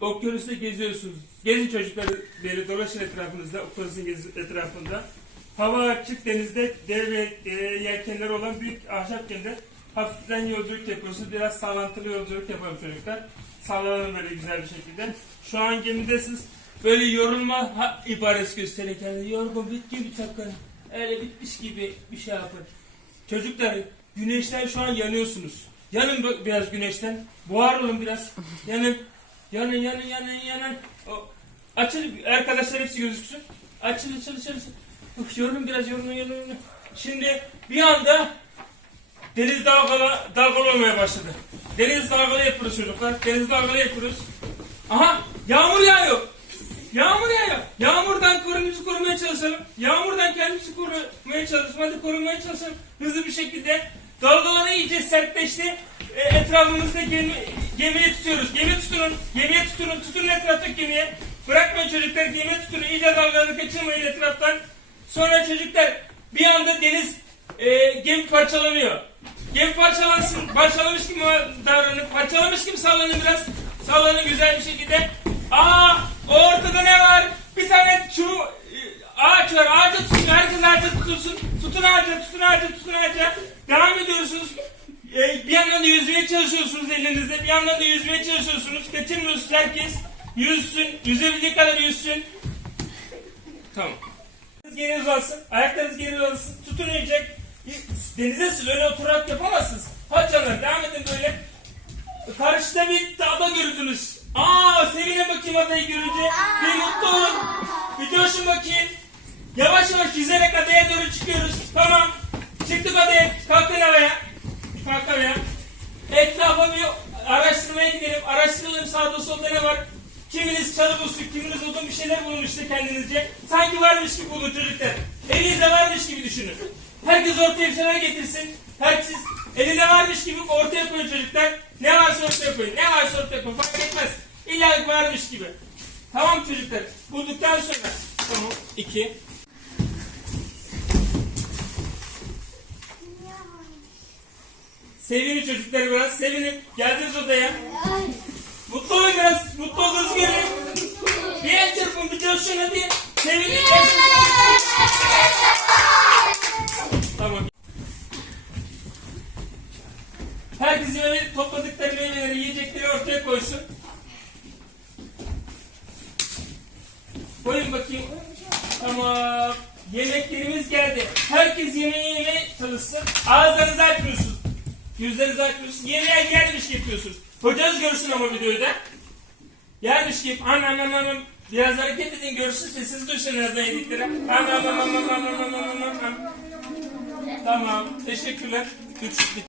okyanusta geziyorsunuz. Gezin çocuklar böyle dolaşın etrafınızda, okyanusun etrafında. Hava açık denizde dev ve e, yelkenleri olan büyük ahşap gemide hafiften yolculuk yapıyorsunuz. Biraz sallantılı yolculuk yapalım çocuklar. Sallanalım böyle güzel bir şekilde. Şu an gemidesiniz. Böyle yorulma ha, ibaresi gösterin kendini. Yorgun bit gibi takın. Öyle bitmiş gibi bir şey yapın. Çocuklar güneşten şu an yanıyorsunuz. Yanın biraz güneşten. Buhar olun biraz. Yanın. Yanın yanın yanın yanın. O, açın arkadaşlar hepsi gözüksün. Açın açın açın. Uf, yorulun biraz yorulun yorulun. Şimdi bir anda deniz dalgalı, dalgalı olmaya başladı. Deniz dalgalı yapıyoruz çocuklar. Deniz dalgalı yapıyoruz. Aha yağmur yağıyor. Yağmur yağıyor. Yağmurdan kendimizi korumaya çalışalım. Yağmurdan kendimizi korumaya çalışalım. Hadi korumaya çalışalım. Hızlı bir şekilde. Dalgalar iyice sertleşti. E, etrafımızda gemi, gemiye tutuyoruz. Gemi tutunun. Gemiye tutunun. Tutunun etraftaki gemiye. Bırakmayın çocuklar gemiye tutunun. İyice dalgaları kaçırmayın etraftan. Sonra çocuklar bir anda deniz e, gemi parçalanıyor. Gemi parçalansın. Parçalamış gibi davranın. Parçalamış gibi sallanın biraz. Sallanın güzel bir şekilde. Aa ortada ne var? Bir tane şu e, ağaç var. Ağaca tutun. Herkes ağaca tutulsun. Tutun ağaca, tutun ağaca, tutun ağaca. Devam ediyorsunuz. E, bir yandan da yüzmeye çalışıyorsunuz elinizde. Bir yandan da yüzmeye çalışıyorsunuz. Kaçırmıyorsunuz herkes. Yüzsün. Yüzebildiği kadar yüzsün. Tamam. Geri uzansın. Ayaklarınız geri uzansın. Tutun iyice. Denize siz öyle oturarak yapamazsınız. Hadi canlar devam edin böyle. Karşıda bir ada gördünüz. Aa sevine bakayım adayı görünce. Bir mutlu olun. Bir bakayım. Yavaş yavaş yüzerek adaya doğru çıkıyoruz. Tamam. Araştıralım sağda solda ne var. Kiminiz çalı bulsun, kiminiz odun bir şeyler bulun işte kendinizce. Sanki varmış gibi bulun çocuklar. Elinizde varmış gibi düşünün. Herkes ortaya bir şeyler getirsin. Herkes elinde varmış gibi ortaya koyun çocuklar. Ne varsa ortaya koyun. Ne varsa ortaya koyun. Fark etmez. İlla varmış gibi. Tamam çocuklar. Bulduktan sonra. Tamam. İki. Sevinin çocukları biraz. Sevinin. Geldiniz odaya. Mutlu olun biraz. Mutlu olduğunuzu görün. Bir el çırpın. Bir. Sevinin. Tamam. Herkes meyve, topladıkları meyveleri, yiyecekleri ortaya koysun. Koyun bakayım. Tamam. Yemeklerimiz geldi. Herkes yemeği yemeye çalışsın. Ağızlarınızı açmıyorsunuz. Yüzlerinizi açmıyorsunuz. Yemeğe gelmiş yapıyorsunuz. Hocanız görsün ama videoyu da. Gelmiş gibi an an an an Biraz hareket edin görsün sesiniz duysun biraz da yediklere. Aman aman aman aman aman aman. Tamam teşekkürler. Üç,